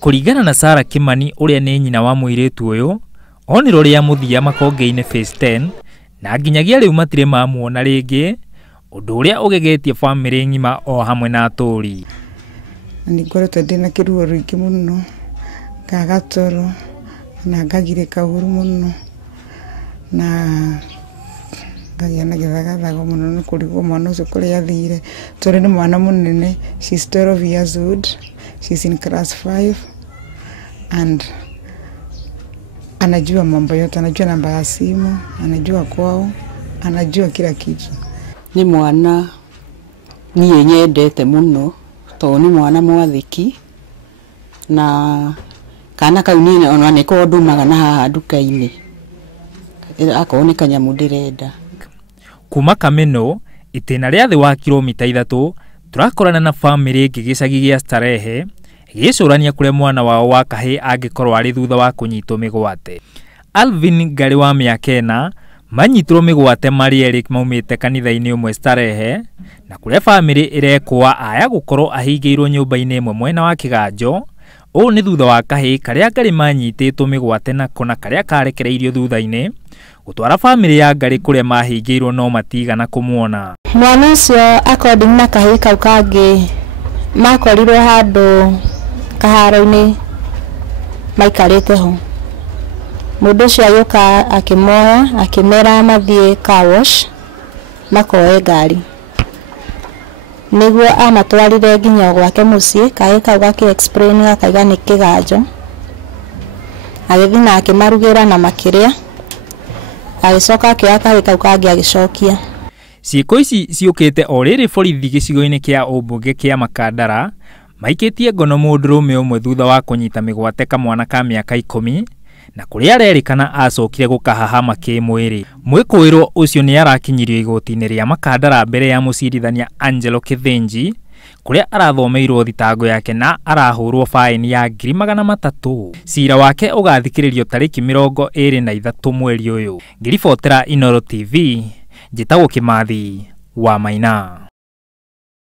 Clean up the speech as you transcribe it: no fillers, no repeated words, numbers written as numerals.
Kũringana na Sarah Kimani ũrĩa nĩ nyina wa mũirĩtu ũyũ, oniro rĩa mũthia makonge-inĩ phase 10 na nginyagia rĩu matirĩ mamuona rĩngĩ, ũndũ ũrĩa ũgegetie bamĩrĩ ng'ima o hamwe na atũri. Nĩngoretwo ndĩna kĩruo rũingĩ mũno, ngaga toro na ngagirĩka ũru mũno na ngagĩa na gĩthagathago mũno nĩ kũrigwo mwana ũcio kũrĩa athire, tondũ nĩ mwana mũnene. She's 12 years old, she's in class 5 and anajua mambo yote, anajua namba ya simu, anajua kwao, anajua kila kitu. Ni mwana niĩ nyendete mũno, tondũ nĩ mwana mwathĩki na kana kau niĩ ona nĩko ndumaga na haha nduka-inĩ akorwo nĩ kanyamu ndĩrenda. Kuma Kameno, itĩna rĩa thĩ wa kilomita 3, tũrakorana na bamĩrĩ ĩngĩ gĩcagi gĩa Starehe gĩcũrania kũrĩa mwana wao wa kahĩĩ angĩkorwo arĩ thutha wa kũnyitwo mĩgwate. Alvin Ngari wa mĩaka 4 manyitirwo mĩgwate marĩ erĩ maumĩte kanitha-inĩ ũmwe Starehe, na kũrĩa bamĩrĩ ĩrekwa aya gũkorwo ahingĩirwo nyũmba-inĩ ĩmwe mwena wa Kĩganjo. Ũũ nĩ thutha wa kahĩĩ karĩa Ngari manyitĩtwo mĩgwate nako na karĩa karekereirio thutha-inĩ gũtwara bamĩrĩ ya Ngari kũrĩa mahingĩirwo no matigana kũmuona. Mwana ũcio according na kahĩĩ kau kangĩ makorirwo handũ kaharo-inĩ maikarĩte ho. Mũndũ ũcio agĩũka akĩmoya akĩmera mathiĩ car wash makoe ngari, nĩguo amatwarire nginya gwake mũciĩ. Kahĩĩ kau gakĩ-explain gakaiga nĩ Kĩganjo, agĩthiĩ na akĩmarugĩra na makĩrĩa, agĩcoka akĩoya kahĩĩ kau kangĩ agĩcokia. Ciĩko ici ciũkĩte o rĩrĩ borithi gĩcigo-inĩ kĩa ũmbunge kĩa Makandara maikĩtie ngono mũndũrũme ũmwe thutha wa kũnyita mĩgwate kamwana ka mĩaka 10 na kũrĩa arerĩkana acokire gũkahahama kĩmwĩrĩ. Mwĩkũĩrwo ũcio nĩ arakinyirio igoti-inĩ rĩa Makandara mbere ya mũcirithania Angelo Kithinji, kũrĩa arathomeirwo thitango yake na arahũrwo faini ya 300,000. Cira wake ũgathikĩrĩrio tarĩki 23 mweri ũyũ. Ngiribotera Inooro TV, njĩtagwo Kĩmathi wa Maina.